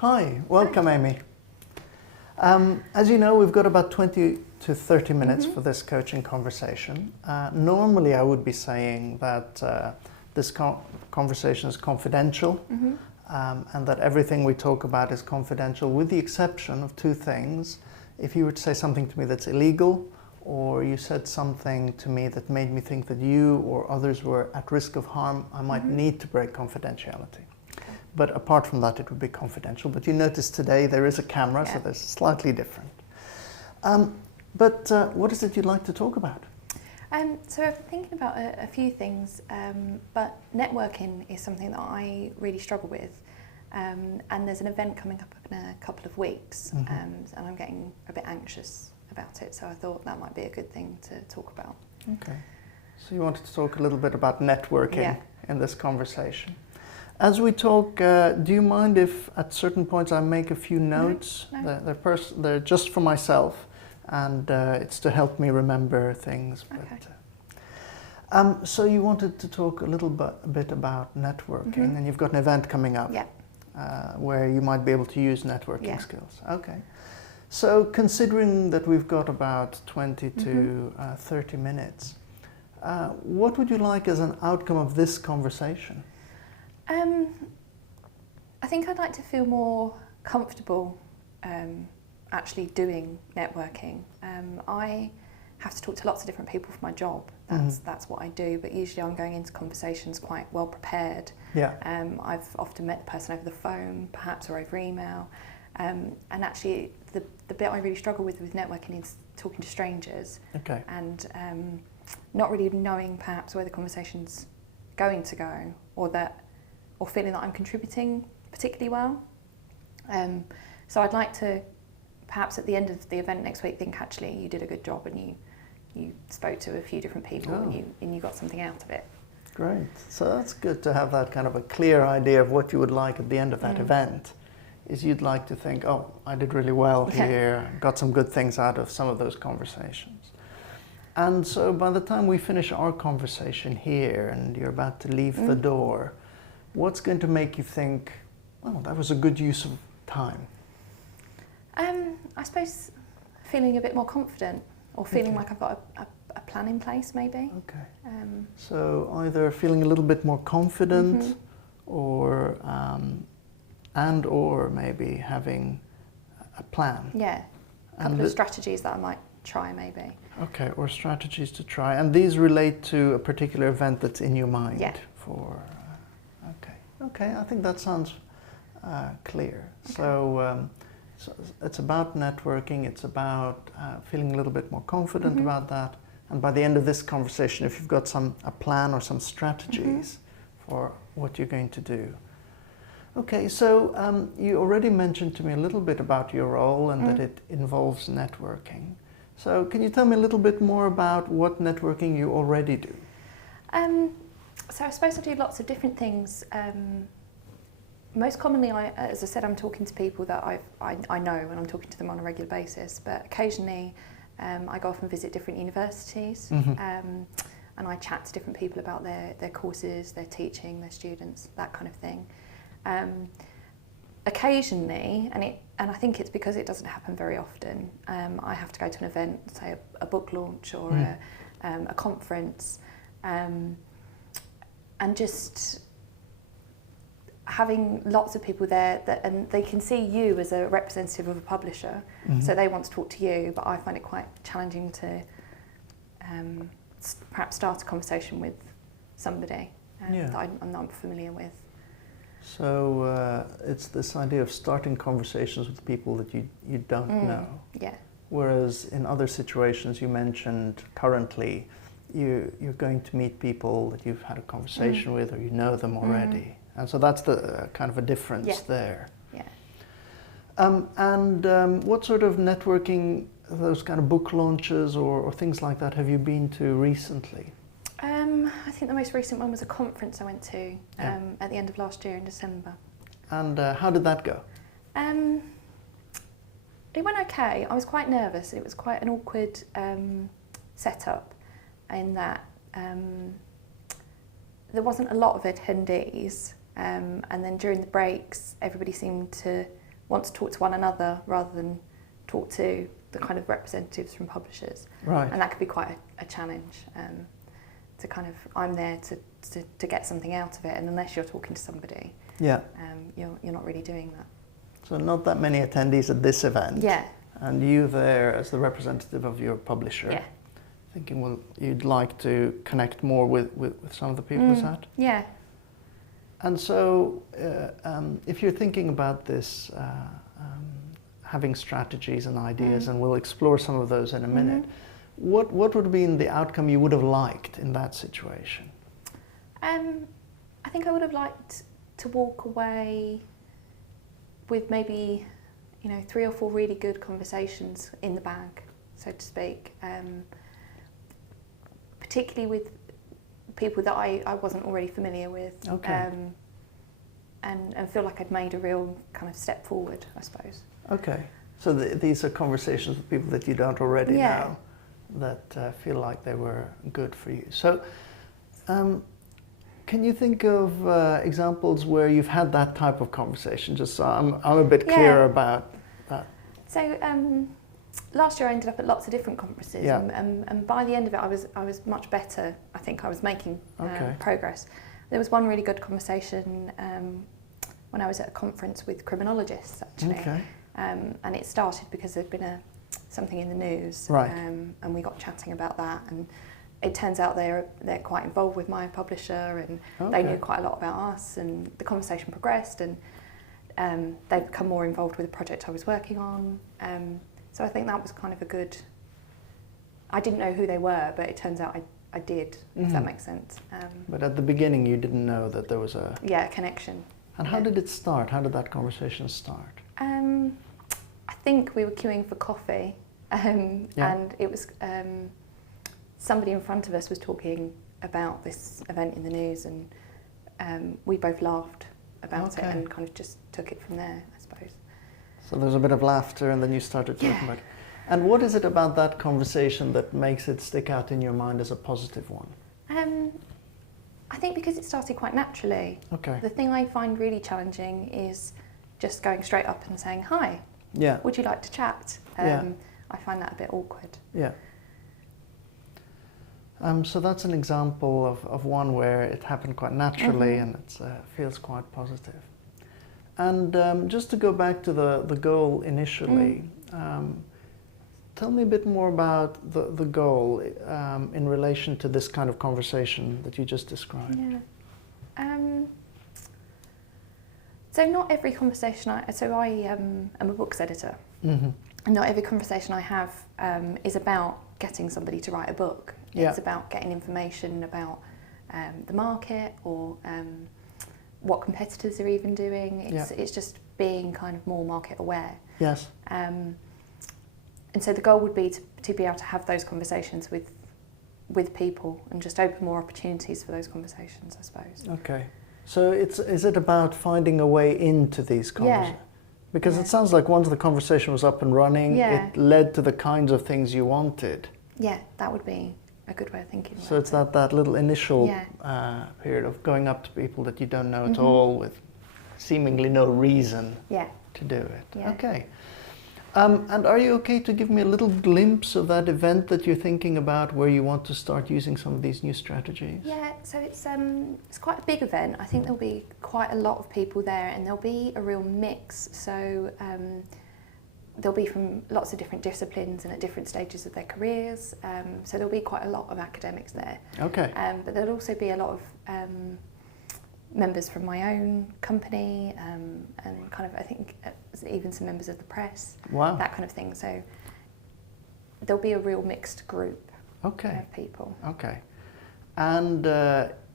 Hi, welcome Amy. As you know, we've got about 20 to 30 minutes for this coaching conversation. Normally I would be saying that this conversation is confidential and that everything we talk about is confidential with the exception of two things. If you were to say something to me that's illegal, or you said something to me that made me think that you or others were at risk of harm, I might need to break confidentiality. But apart from that, it would be confidential. But you notice today there is a camera, so there's slightly different. But what is it you'd like to talk about? So I've been thinking about a few things, but networking is something that I really struggle with. And there's an event coming up in a couple of weeks, and I'm getting a bit anxious about it. So I thought that might be a good thing to talk about. Okay. So you wanted to talk a little bit about networking in this conversation. As we talk, do you mind if at certain points I make a few notes? No. They're just for myself, and it's to help me remember things. But, so you wanted to talk a little bit about networking, and you've got an event coming up where you might be able to use networking skills. Okay. So considering that we've got about 20 to 30 minutes, what would you like as an outcome of this conversation? I think I'd like to feel more comfortable actually doing networking. I have to talk to lots of different people for my job. That's what I do, but usually I'm going into conversations quite well prepared. I've often met the person over the phone, perhaps, or over email. And actually the bit I really struggle with networking is talking to strangers and not really knowing perhaps where the conversation's going to go, or feeling that I'm contributing particularly well. So I'd like to perhaps at the end of the event next week think actually you did a good job and you spoke to a few different people and you got something out of it. Great. So that's good to have that kind of a clear idea of what you would like at the end of that event. Is you'd like to think, oh, I did really well here, got some good things out of some of those conversations. And so by the time we finish our conversation here and you're about to leave the door, what's going to make you think, oh, that was a good use of time? I suppose feeling a bit more confident, or feeling like I've got a plan in place maybe. Okay. So either feeling a little bit more confident or or maybe having a plan. Yeah, a couple of strategies that I might try maybe. Okay, or strategies to try. And these relate to a particular event that's in your mind? Yeah. Okay, I think that sounds clear. Okay. So it's about networking, it's about feeling a little bit more confident about that. And by the end of this conversation, if you've got a plan or some strategies for what you're going to do. Okay, so you already mentioned to me a little bit about your role and that it involves networking. So can you tell me a little bit more about what networking you already do? So I suppose I do lots of different things. Most commonly, as I said, I'm talking to people that I know and I'm talking to them on a regular basis, but occasionally I go off and visit different universities and I chat to different people about their courses, their teaching, their students, that kind of thing. Occasionally, and I think it's because it doesn't happen very often, I have to go to an event, say a book launch or a conference, and just having lots of people there and they can see you as a representative of a publisher, so they want to talk to you, but I find it quite challenging to perhaps start a conversation with somebody that I'm not familiar with. So it's this idea of starting conversations with people that you don't know. Yeah. Whereas in other situations you mentioned currently, you're going to meet people that you've had a conversation with or you know them already. And so that's the kind of a difference there. Yeah. And what sort of networking, those kind of book launches or things like that have you been to recently? I think the most recent one was a conference I went to at the end of last year in December. And how did that go? It went okay. I was quite nervous. It was quite an awkward setup in that there wasn't a lot of attendees, and then during the breaks everybody seemed to want to talk to one another rather than talk to the kind of representatives from publishers. Right. And that could be quite a challenge. To kind of, I'm there to get something out of it, and unless you're talking to somebody, Yeah. You're not really doing that. So not that many attendees at this event. Yeah. And you there as the representative of your publisher. Yeah. Thinking, well, you'd like to connect more with some of the people at that. Yeah. And so, if you're thinking about this, having strategies and ideas, and we'll explore some of those in a minute, what would have been the outcome you would have liked in that situation? I think I would have liked to walk away with maybe, 3 or 4 really good conversations in the bag, so to speak. Particularly with people that I wasn't already familiar with. Okay. And feel like I'd made a real kind of step forward, I suppose. Okay. So these are conversations with people that you don't already Yeah. know that feel like they were good for you. So, can you think of examples where you've had that type of conversation? Just so I'm a bit clearer about that. So last year I ended up at lots of different conferences, Yeah. and by the end of it I was much better. I think I was making Okay. progress. There was one really good conversation when I was at a conference with criminologists, actually. Okay. And it started because there'd been something in the news, Right. And we got chatting about that, and it turns out they're quite involved with my publisher, and they knew quite a lot about us, and the conversation progressed, and they've become more involved with the project I was working on. So I think that was kind of a good. I didn't know who they were, but it turns out I did, if that makes sense. But at the beginning, you didn't know that there was a a connection. And how did it start? How did that conversation start? I think we were queuing for coffee, and it was somebody in front of us was talking about this event in the news, and we both laughed about it and kind of just took it from there, I suppose. So there was a bit of laughter, and then you started talking about it. And what is it about that conversation that makes it stick out in your mind as a positive one? I think because it started quite naturally. Okay. The thing I find really challenging is just going straight up and saying, "Hi, Yeah. would you like to chat?" I find that a bit awkward. Yeah. So that's an example of one where it happened quite naturally, and it feels quite positive. And just to go back to the goal initially, tell me a bit more about the goal in relation to this kind of conversation that you just described. Yeah. So not every conversation I am a books editor. Mm-hmm. And not every conversation I have is about getting somebody to write a book. Yeah. It's about getting information about the market, or what competitors are even doing. It's just being kind of more market aware. Yes. And so the goal would be to be able to have those conversations with people and just open more opportunities for those conversations, I suppose. Okay. So is it about finding a way into these conversations? Because it sounds like once the conversation was up and running, it led to the kinds of things you wanted. Yeah, that would be a good way of thinking. So it's that little initial period of going up to people that you don't know at all with seemingly no reason to do it. Yeah. Okay. And are you okay to give me a little glimpse of that event that you're thinking about where you want to start using some of these new strategies? Yeah, so it's quite a big event. I think there'll be quite a lot of people there, and there'll be a real mix. So they'll be from lots of different disciplines and at different stages of their careers. So there'll be quite a lot of academics there. Okay. But there'll also be a lot of members from my own company, and kind of, I think, even some members of the press. Wow. That kind of thing. So there'll be a real mixed group of people. Okay. And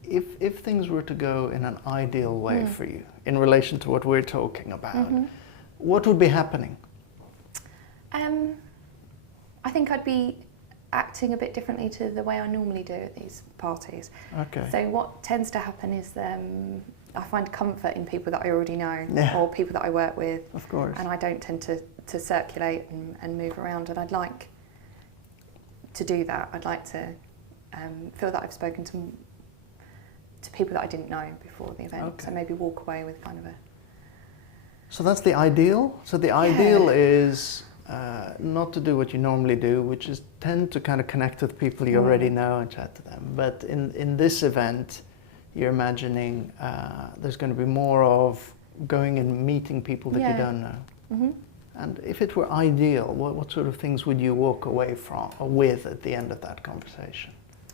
if things were to go in an ideal way for you in relation to what we're talking about, what would be happening? I think I'd be acting a bit differently to the way I normally do at these parties. Okay. So what tends to happen is I find comfort in people that I already know, or people that I work with. Of course. And I don't tend to circulate and move around, and I'd like to do that. I'd like to feel that I've spoken to people that I didn't know before the event. Okay. So maybe walk away with kind of So that's the ideal. So the ideal is not to do what you normally do, which is tend to kind of connect with people you already know and chat to them. But in this event, you're imagining there's going to be more of going and meeting people that you don't know. Mm-hmm. And if it were ideal, what sort of things would you walk away from or with at the end of that conversation?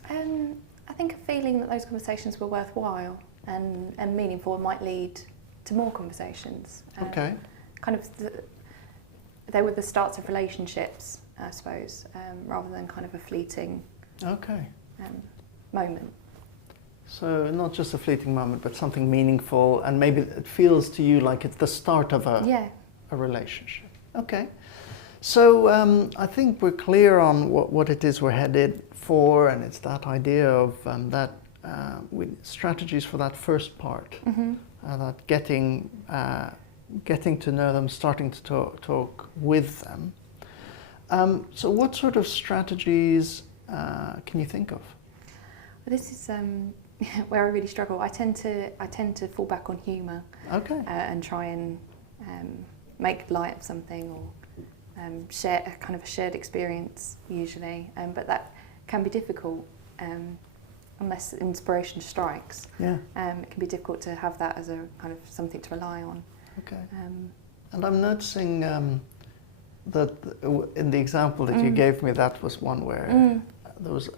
I think a feeling that those conversations were worthwhile and meaningful and might lead to more conversations. Okay. Kind of, they were the starts of relationships, I suppose, rather than kind of a fleeting moment. So not just a fleeting moment, but something meaningful, and maybe it feels to you like it's the start of a relationship. Okay. So I think we're clear on what it is we're headed for, and it's that idea of with strategies for that first part, that getting to know them, starting to talk with them. So what sort of strategies can you think of? This is where I really struggle. I tend to fall back on humour. Okay. And try and make light of something or share a kind of a shared experience usually, but that can be difficult unless inspiration strikes. Yeah. It can be difficult to have that as a kind of something to rely on. Okay. And I'm noticing that in the example that you gave me, that was one where there was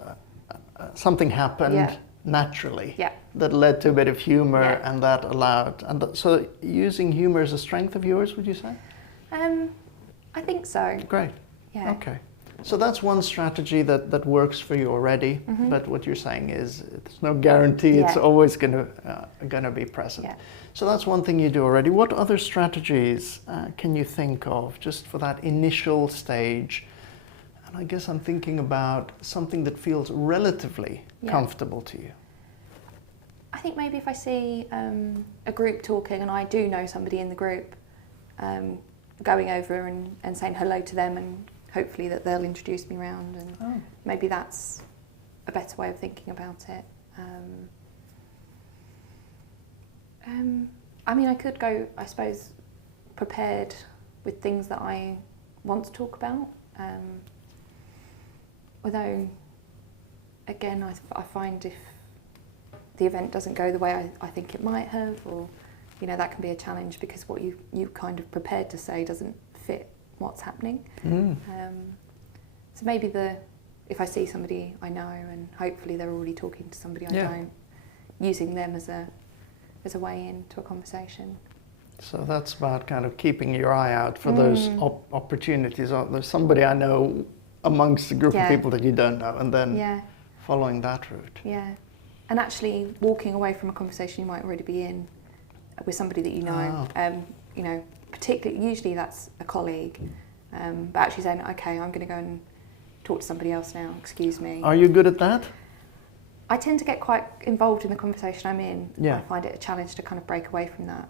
something happened naturally that led to a bit of humor, and that allowed. And so using humor as a strength of yours, would you say? I think so. Great. Yeah. Okay. So that's one strategy that works for you already, but what you're saying is there's no guarantee it's always going to be present. Yeah. So that's one thing you do already. What other strategies can you think of just for that initial stage? And I guess I'm thinking about something that feels relatively comfortable to you. I think maybe if I see a group talking and I do know somebody in the group, going over and saying hello to them, and hopefully that they'll introduce me around, and maybe that's a better way of thinking about it. I mean, I could go, I suppose, prepared with things that I want to talk about, although, again, I find if the event doesn't go the way I think it might have, or that can be a challenge because what you kind of prepared to say doesn't fit what's happening. So maybe if I see somebody I know and hopefully they're already talking to somebody I don't, using them as a way into a conversation. So that's about kind of keeping your eye out for those opportunities. There's somebody I know amongst a group of people that you don't know, and then following that route. Yeah, and actually walking away from a conversation you might already be in with somebody that you know. Particularly, usually that's a colleague, but actually saying, okay, I'm going to go and talk to somebody else now, excuse me. Are you good at that? I tend to get quite involved in the conversation I'm in. Yeah. I find it a challenge to kind of break away from that.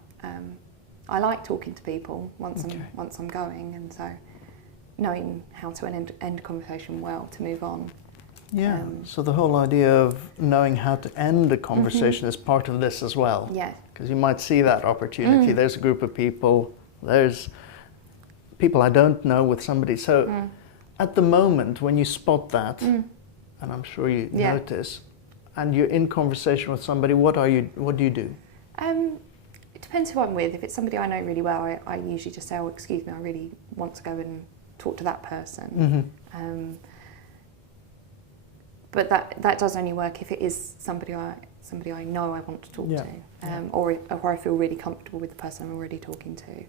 I like talking to people once I'm going, and so knowing how to end a conversation well to move on. Yeah, so the whole idea of knowing how to end a conversation is part of this as well. Yeah. Because you might see that opportunity. There's a group of people, there's people I don't know with somebody. So at the moment when you spot that, and I'm sure you notice, and you're in conversation with somebody, what do you do? It depends who I'm with. If it's somebody I know really well, I usually just say, oh, excuse me, I really want to go and talk to that person. But that does only work if it is somebody I know I want to talk to, or I feel really comfortable with the person I'm already talking to.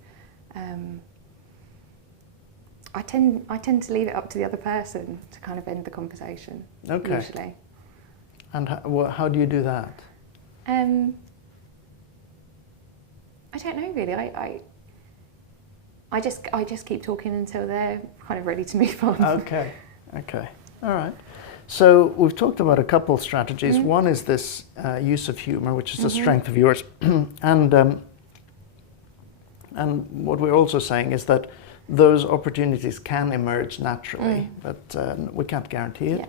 I tend to leave it up to the other person to kind of end the conversation. Okay. Usually. And how do you do that? I don't know really. I just keep talking until they're kind of ready to move on. Okay. All right. So we've talked about a couple of strategies. One is this use of humor, which is a strength of yours, and what we're also saying is that those opportunities can emerge naturally, but we can't guarantee it. Yeah.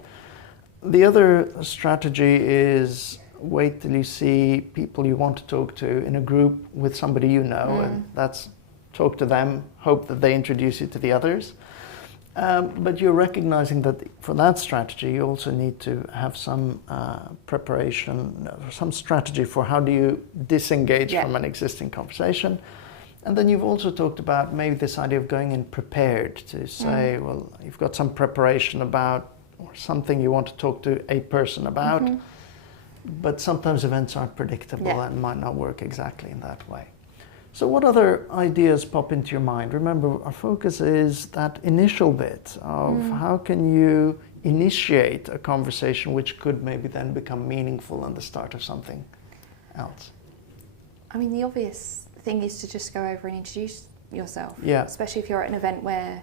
The other strategy is wait till you see people you want to talk to in a group with somebody you know, and that's talk to them, hope that they introduce you to the others. But you're recognizing that for that strategy, you also need to have some preparation, some strategy for how do you disengage from an existing conversation. And then you've also talked about maybe this idea of going in prepared to say, well, you've got some preparation about or something you want to talk to a person about, but sometimes events aren't predictable and might not work exactly in that way. So what other ideas pop into your mind? Remember, our focus is that initial bit of how can you initiate a conversation which could maybe then become meaningful and the start of something else. I mean, the obvious thing is to just go over and introduce yourself, especially if you're at an event where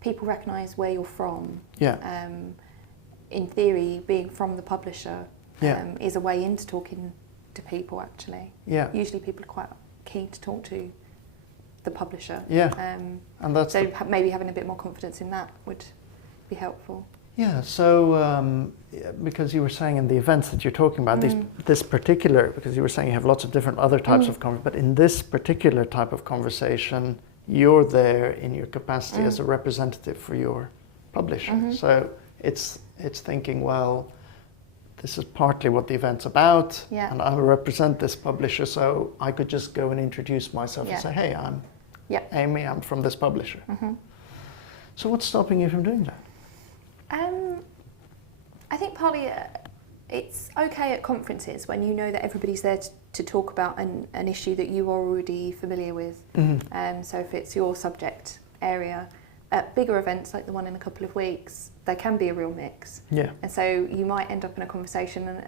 people recognise where you're from. In theory, being from the publisher is a way into talking to people, actually. Usually people are quite keen to talk to the publisher. And that's so maybe having a bit more confidence in that would be helpful. So because you were saying in the events that you're talking about, this particular, because you were saying you have lots of different other types of conversation, but in this particular type of conversation, you're there in your capacity as a representative for your publisher. So it's thinking, well, this is partly what the event's about, and I represent this publisher, so I could just go and introduce myself and say, hey, I'm Amy, I'm from this publisher. So what's stopping you from doing that? I think partly it's okay at conferences when you know that everybody's there to talk about an issue that you are already familiar with. So if it's your subject area, at bigger events like the one in a couple of weeks, there can be a real mix. And so you might end up in a conversation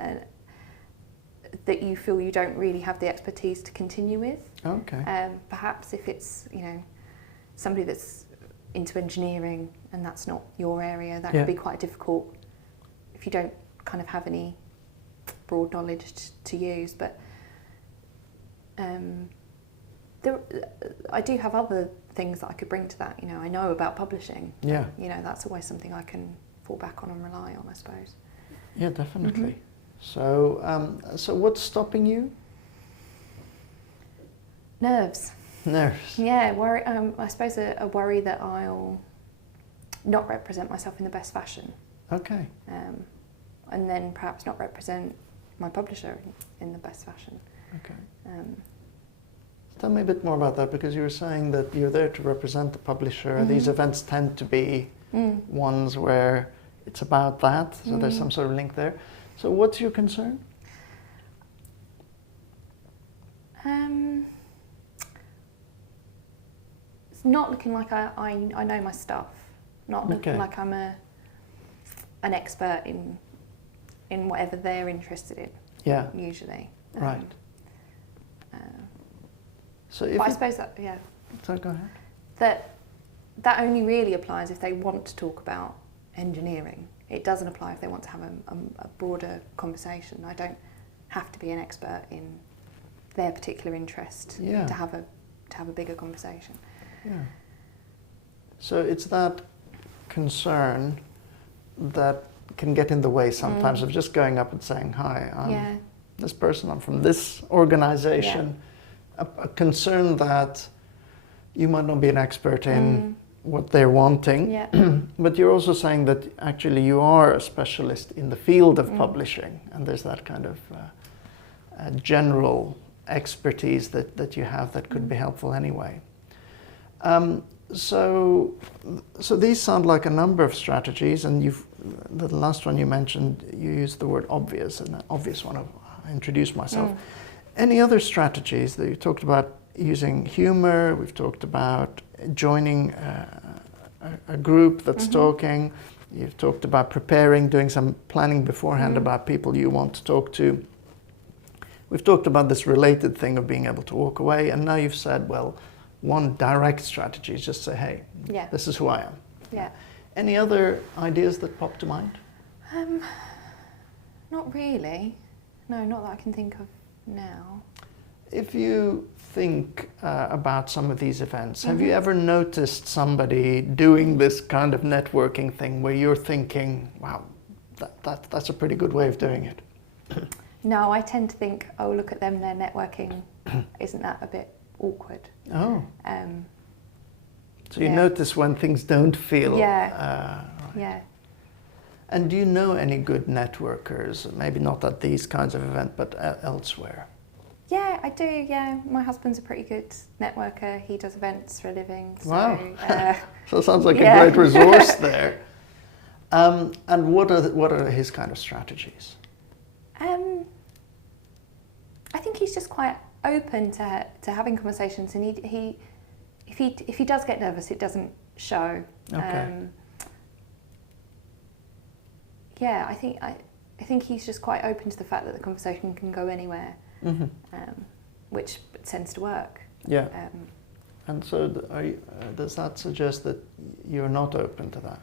that you feel you don't really have the expertise to continue with. Perhaps if it's somebody that's into engineering and that's not your area, that can be quite difficult if you don't kind of have any broad knowledge to use. But I do have other things that I could bring to that. I know about publishing. That's always something I can fall back on and rely on, I suppose. Definitely. So what's stopping you? Nerves. Worry. I suppose a worry that I'll not represent myself in the best fashion. And then perhaps not represent my publisher in the best fashion. Tell me a bit more about that, because you were saying that you're there to represent the publisher. These events tend to be ones where it's about that, so there's some sort of link there. So what's your concern? It's not looking like I know my stuff, not looking like I'm an expert in whatever they're interested in, usually. So if but I suppose that, So go ahead. That only really applies if they want to talk about engineering. It doesn't apply if they want to have a broader conversation. I don't have to be an expert in their particular interest to have a bigger conversation. So it's that concern that can get in the way sometimes of just going up and saying, hi, I'm this person, I'm from this organization. A concern that you might not be an expert in what they're wanting, but you're also saying that actually you are a specialist in the field of publishing, and there's that kind of general expertise that you have that could be helpful anyway. So these sound like a number of strategies, and the last one you mentioned, you used the word obvious, an obvious one of introduce myself. Any other strategies that you talked about? Using humor, we've talked about joining a group that's talking, you've talked about preparing, doing some planning beforehand about people you want to talk to. We've talked about this related thing of being able to walk away, and now you've said, well, one direct strategy is just say, hey, this is who I am. Any other ideas that pop to mind? Not really. No, not that I can think of now. If you think about some of these events, have you ever noticed somebody doing this kind of networking thing where you're thinking, wow, that's a pretty good way of doing it? No, I tend to think, oh, look at them, they're networking. Isn't that a bit awkward. Oh. Um, So you yeah. notice when things don't feel. Yeah. Right. Yeah. And do you know any good networkers? Maybe not at these kinds of events, but elsewhere. Yeah, I do. Yeah, my husband's a pretty good networker. He does events for a living. So, Wow. So it sounds like yeah. a great resource there. And what are his kind of strategies? I think he's just quite open to having conversations, and if he does get nervous, it doesn't show. Okay. Yeah, I think he's just quite open to the fact that the conversation can go anywhere, Mm-hmm. which tends to work. Yeah. And so does that suggest that you're not open to that?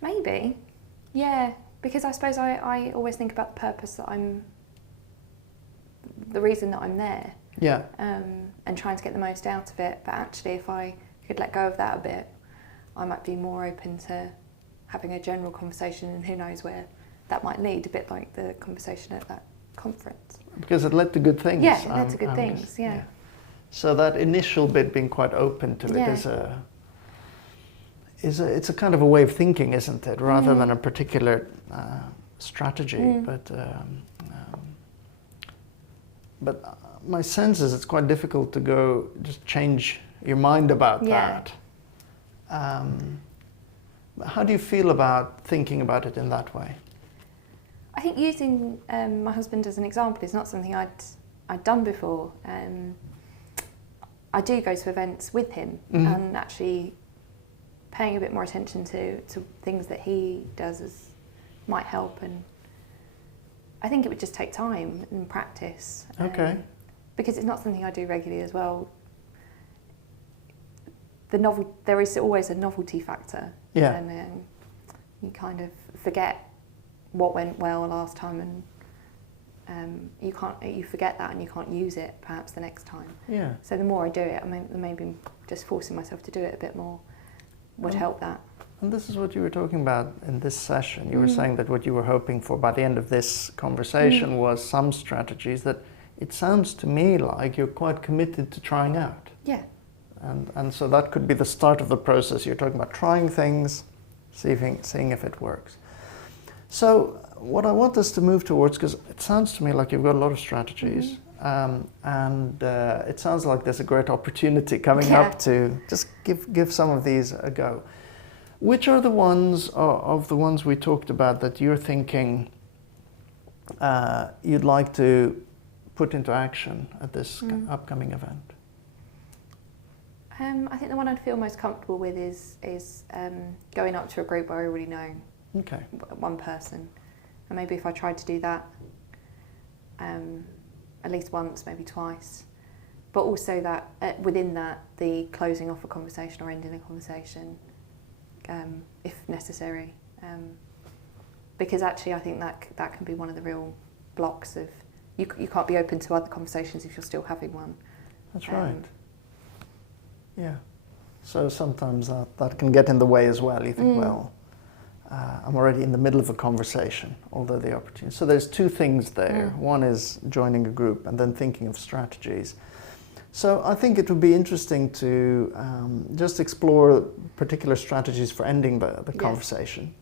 Maybe, yeah, because I suppose I always think about the purpose that the reason that I'm there, Yeah. and trying to get the most out of it. But actually, if I could let go of that a bit, I might be more open to having a general conversation, and who knows where that might lead, a bit like the conversation at that conference. Because it led to good things. Yeah, it led to good things, yeah. So that initial bit, being quite open to it, Yeah. it's a kind of a way of thinking, isn't it? Rather than a particular strategy. But my sense is it's quite difficult to go just change your mind about that. How do you feel about thinking about it in that way? I think using my husband as an example is not something I'd done before. I do go to events with him, and actually paying a bit more attention to things that he does might help. And I think it would just take time and practice. Okay. Because it's not something I do regularly as well. There is always a novelty factor. Yeah. And you kind of forget what went well last time, and you forget that, and you can't use it perhaps the next time. Yeah. So the more I do it, maybe just forcing myself to do it a bit more would help that. And this is what you were talking about in this session. You were saying that what you were hoping for by the end of this conversation was some strategies that it sounds to me like you're quite committed to trying out. Yeah. And so that could be the start of the process. You're talking about trying things, seeing if it works. So what I want us to move towards, because it sounds to me like you've got a lot of strategies, and it sounds like there's a great opportunity coming up to just give some of these a go. Which are the ones of the ones we talked about that you're thinking you'd like to put into action at this upcoming event? I think the one I'd feel most comfortable with is going up to a group where I already know Okay. one person, and maybe if I tried to do that at least once, maybe twice, but also that within that, the closing off a conversation or ending a conversation, if necessary, because actually I think that can be one of the real blocks of you can't be open to other conversations if you're still having one. That's right. Yeah. So sometimes that can get in the way as well. You think, well, I'm already in the middle of a conversation, although the opportunity. So there's two things there. One is joining a group and then thinking of strategies. So I think it would be interesting to just explore particular strategies for ending the conversation.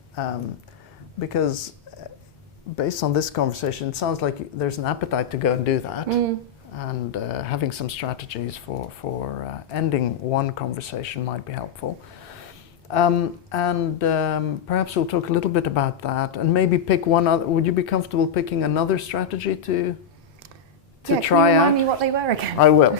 Because based on this conversation, it sounds like there's an appetite to go and do that. And having some strategies for ending one conversation might be helpful. Perhaps we'll talk a little bit about that, and maybe pick one other. Would you be comfortable picking another strategy to try can you out? remind me what they were again? I will.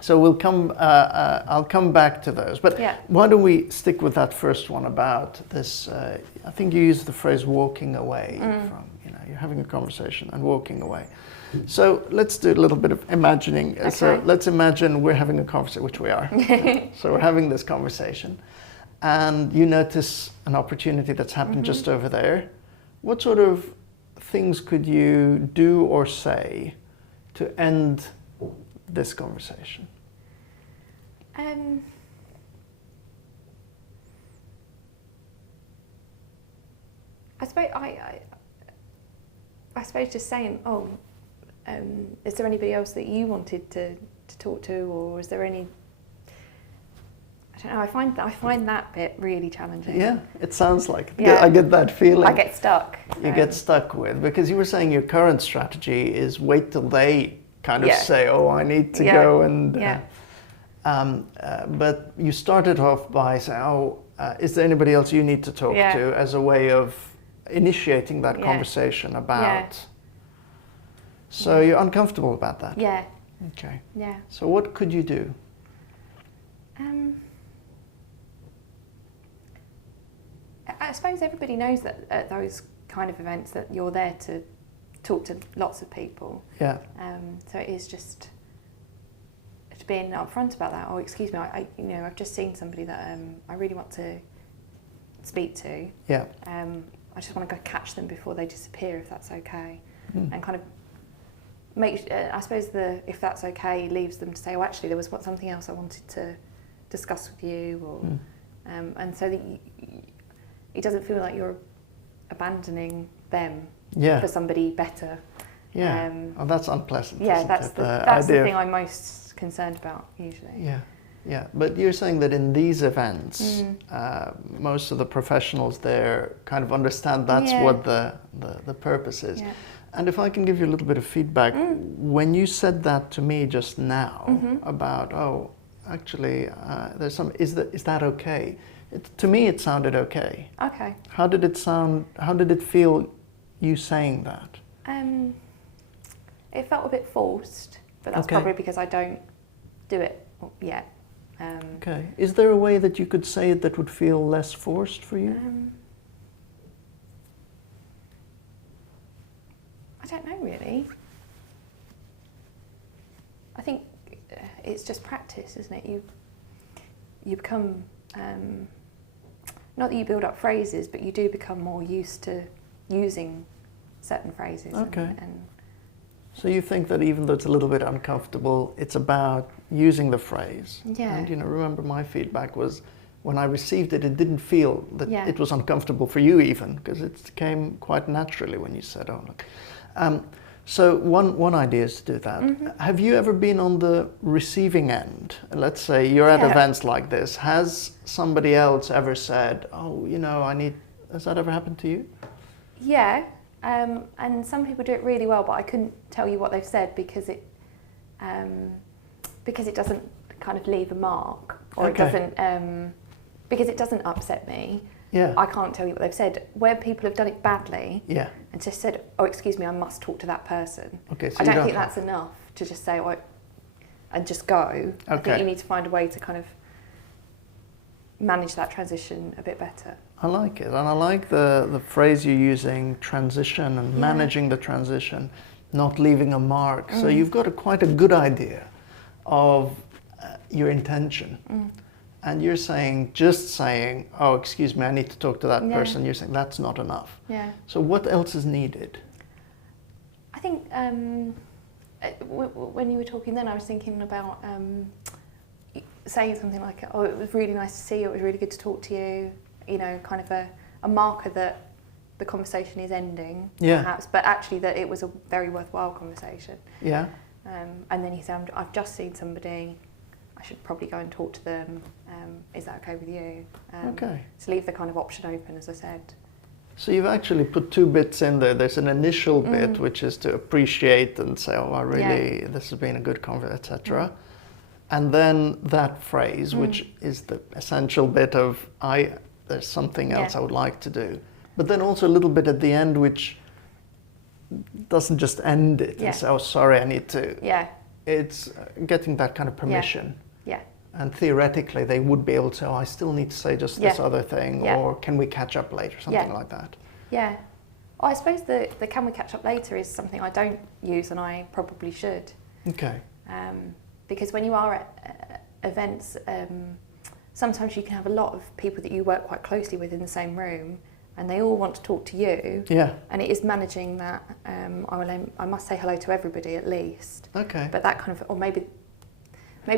So we'll come. I'll come back to those. But why don't we stick with that first one about this? I think you used the phrase "walking away" from. You're having a conversation and walking away. So let's do a little bit of imagining. Okay. So let's imagine we're having a conversation, which we are. So we're having this conversation, and you notice an opportunity that's happened just over there. What sort of things could you do or say to end this conversation? I suppose just saying, is there anybody else that you wanted to talk to, or is there any? I don't know. I find that bit really challenging. Yeah, it sounds like it. Yeah. I get that feeling. I get stuck. You get stuck with, because you were saying your current strategy is wait till they kind of Yeah. say, "Oh, I need to Yeah. go," and Yeah. but you started off by saying, "Oh, is there anybody else you need to talk Yeah. to?" as a way of initiating that Yeah. conversation about. Yeah. So you're uncomfortable about that. Yeah. Okay. Yeah. So what could you do? I suppose everybody knows that at those kind of events that you're there to talk to lots of people. Yeah. So it is just being upfront about that. Oh, excuse me, I've just seen somebody that I really want to speak to. Yeah. I just want to go catch them before they disappear, if that's okay, Mm. and kind of make. I suppose if that's okay leaves them to say, oh, actually, there was something else I wanted to discuss with you, or and so that it doesn't feel like you're abandoning them Yeah. for somebody better. Yeah. Oh, that's unpleasant. Yeah, isn't that's it? the idea of- thing I'm most concerned about usually. Yeah, yeah. But you're saying that in these events, Mm. most of the professionals there kind of understand that's Yeah. what the purpose is. Yeah. And if I can give you a little bit of feedback, when you said that to me just now about, oh, actually, there's some, is that okay? To me, it sounded okay. Okay. How did it sound? How did it feel? You saying that? It felt a bit forced, but that's Okay. probably because I don't do it yet. Okay. Is there a way that you could say it that would feel less forced for you? I don't know really. I think it's just practice, isn't it? You become not that you build up phrases, but you do become more used to using certain phrases. Okay. And So you think that even though it's a little bit uncomfortable, it's about using the phrase. Yeah. And remember my feedback was when I received it, it didn't feel that Yeah. it was uncomfortable for you even, because it came quite naturally when you said, "Oh, look." So one idea is to do that. Have you ever been on the receiving end? Let's say you're at Yeah. events like this. Has somebody else ever said, "Oh, has that ever happened to you?" yeah, and some people do it really well, but I couldn't tell you what they've said because it doesn't kind of leave a mark, or Okay. it doesn't because it doesn't upset me. Yeah. I can't tell you what they've said. Where people have done it badly Yeah. and just said, "Oh, excuse me, I must talk to that person." Okay. So I you don't think have- that's enough to just say, "Oh," and just go. I Okay. think you need to find a way to kind of manage that transition a bit better. I like it, and I like the phrase you're using, transition, and Yeah. managing the transition, not leaving a mark. So you've got quite a good idea of your intention. And you're just saying, "Oh, excuse me, I need to talk to that Yeah. person." You're saying that's not enough. Yeah. So what else is needed? I think when you were talking then, I was thinking about saying something like, "Oh, it was really nice to see you, it was really good to talk to you," kind of a marker that the conversation is ending, Yeah. perhaps, but actually that it was a very worthwhile conversation. Yeah. And then he said, "I've just seen somebody, I should probably go and talk to them. Is that okay with you?" Okay. To leave the kind of option open, as I said. So you've actually put two bits in there. There's an initial bit, which is to appreciate and say, "Oh, this has been a good conversation," etc. And then that phrase, which is the essential bit of, there's something else Yeah. I would like to do. But then also a little bit at the end, which doesn't just end it Yeah. and say, "Oh, sorry, I need to." Yeah, It's getting that kind of permission. yeah, And theoretically, they would be able to say, "Oh, I still need to say just this Yeah. other thing," Yeah. or "Can we catch up later?" Something Yeah. like that. yeah. Well, I suppose the "can we catch up later" is something I don't use, and I probably should. Okay. Because when you are at events, sometimes you can have a lot of people that you work quite closely with in the same room, and they all want to talk to you. Yeah. And it is managing that. I must say hello to everybody at least. Okay. But that kind of, or maybe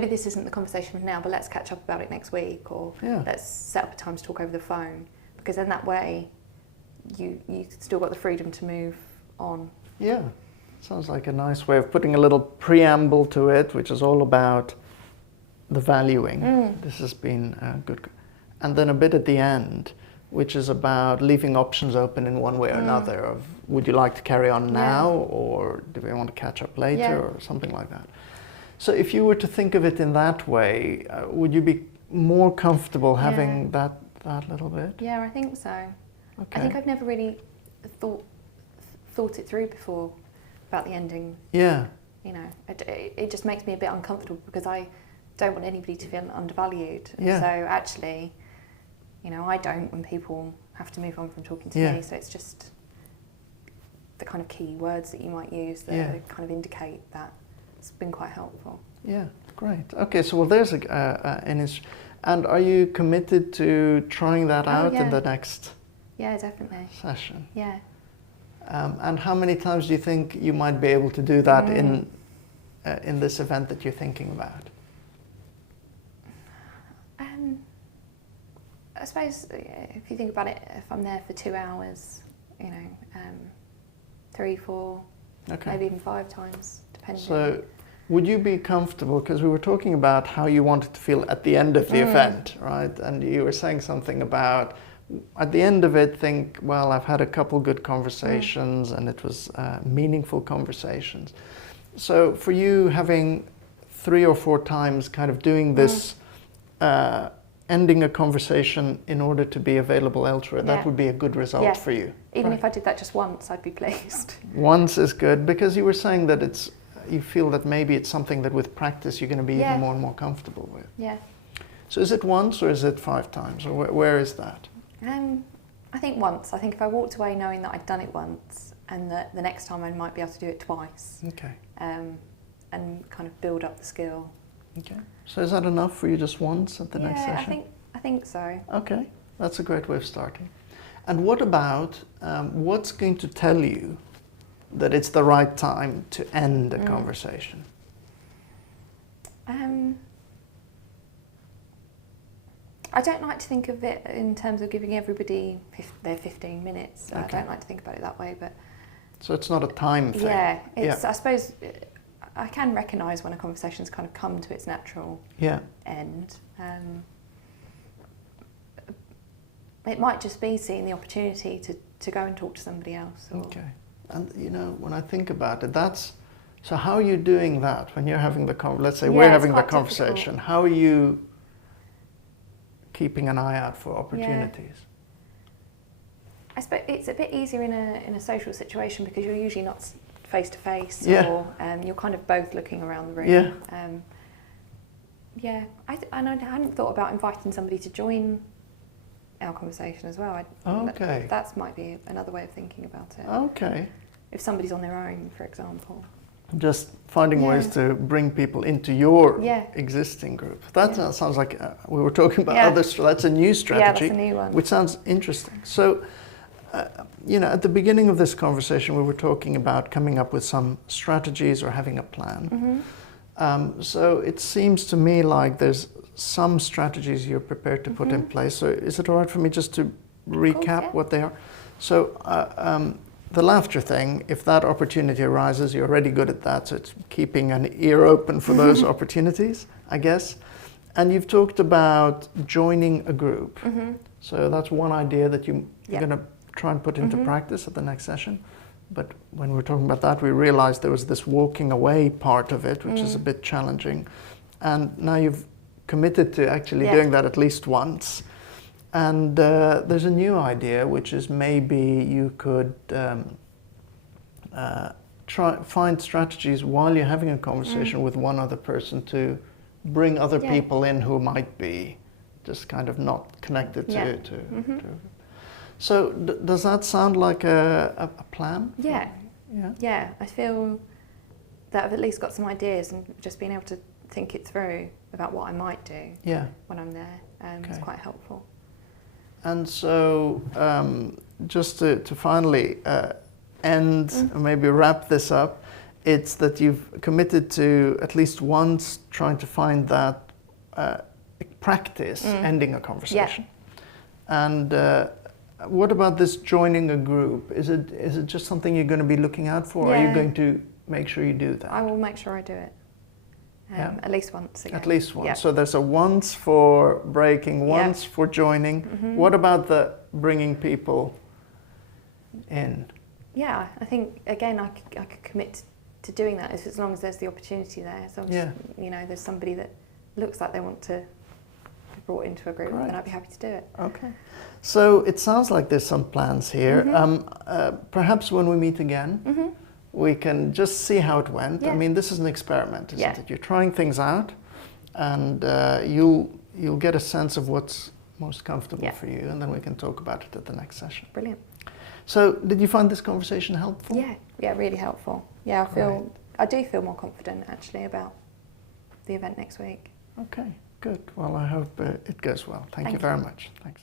this isn't the conversation for now, but let's catch up about it next week, or Yeah. let's set up a time to talk over the phone. Because then that way, you still got the freedom to move on. Yeah. Sounds like a nice way of putting a little preamble to it, which is all about the valuing. This has been good. And then a bit at the end, which is about leaving options open in one way or another of, would you like to carry on now, or do we want to catch up later, or something like that. So if you were to think of it in that way, would you be more comfortable having that little bit? Yeah, I think so. Okay. I think I've never really thought it through before about the ending. Yeah. You know, it just makes me a bit uncomfortable because I don't want anybody to feel undervalued. Yeah. So actually, you know, I don't when people have to move on from talking to me. So it's just the kind of key words that you might use that kind of indicate that. It's been quite helpful. Yeah, great. Okay, so well, there's and are you committed to trying that out in the next definitely session? Yeah. And how many times do you think you might be able to do that in this event that you're thinking about? I suppose if you think about it, if I'm there for 2 hours, you know, 3, 4, maybe even 5 times, depending. So, would you be comfortable, because we were talking about how you wanted to feel at the end of the event, right? And you were saying something about, at the end of it, think, well, I've had a couple good conversations and it was meaningful conversations. So for you, having 3 or 4 times kind of doing this, ending a conversation in order to be available elsewhere, that would be a good result for you. Even if I did that just once, I'd be pleased. Once is good, because you were saying that it's, you feel that maybe it's something that with practice you're going to be even more and more comfortable with. Yeah. So is it once or is it 5 times, or where is that? I think once. I think if I walked away knowing that I'd done it once and that the next time I might be able to do it twice. Okay. And kind of build up the skill. Okay. So is that enough for you, just once at the next session? Yeah, I think so. Okay, that's a great way of starting. And what about what's going to tell you that it's the right time to end a conversation? I don't like to think of it in terms of giving everybody their 15 minutes. Okay. I don't like to think about it that way, but... So it's not a time thing? Yeah, I suppose I can recognise when a conversation's kind of come to its natural end. It might just be seeing the opportunity to go and talk to somebody else. Okay. And, you know, when I think about it, that's... So how are you doing that when you're having the let's say we're having the conversation, difficult. How are you keeping an eye out for opportunities? I suppose it's a bit easier in a social situation because you're usually not face to face, or you're kind of both looking around the room. I hadn't thought about inviting somebody to join our conversation as well. That might be another way of thinking about it. Okay. If somebody's on their own, for example. Just finding ways to bring people into your existing group. That sounds like we were talking about that's a new strategy, that's a new one. Which sounds interesting. So, you know, at the beginning of this conversation, we were talking about coming up with some strategies or having a plan. So it seems to me like there's some strategies you're prepared to put in place. So is it all right for me just to recap what they are? So the laughter thing, if that opportunity arises, you're already good at that. So it's keeping an ear open for those opportunities, I guess. And you've talked about joining a group. So that's one idea that you're going to try and put into practice at the next session. But when we were talking about that, we realized there was this walking away part of it, which is a bit challenging. And now you've committed to actually doing that at least once. And there's a new idea, which is maybe you could find strategies while you're having a conversation with one other person to bring other people in who might be just kind of not connected to. So does that sound like a plan? Yeah. I feel that I've at least got some ideas and just being able to think it through about what I might do when I'm there is quite helpful. And so just to finally end, maybe wrap this up, it's that you've committed to at least once trying to find that practice ending a conversation. And what about this joining a group? Is it just something you're going to be looking out for? Are you going to make sure you do that? I will make sure I do it. Yeah. At least once again. At least once. Yeah. So there's a once for breaking, Yeah. once for joining. Mhm. What about the bringing people in? Yeah, I think again I could commit to doing that as long as there's the opportunity there. As long as Yeah. you know there's somebody that looks like they want to be brought into a group, Great. then I'd be happy to do it. Okay. So it sounds like there's some plans here. Perhaps when we meet again, Mhm. we can just see how it went. I Yeah. mean, this is an experiment, isn't Yeah. it? You're trying things out, and you'll get a sense of what's most comfortable Yeah. for you, and then we can talk about it at the next session. Brilliant. So, did you find this conversation helpful? Yeah, really helpful. Yeah, I do feel more confident actually about the event next week. Okay, good. Well, I hope it goes well. Thank you Thank very you. much. Thanks.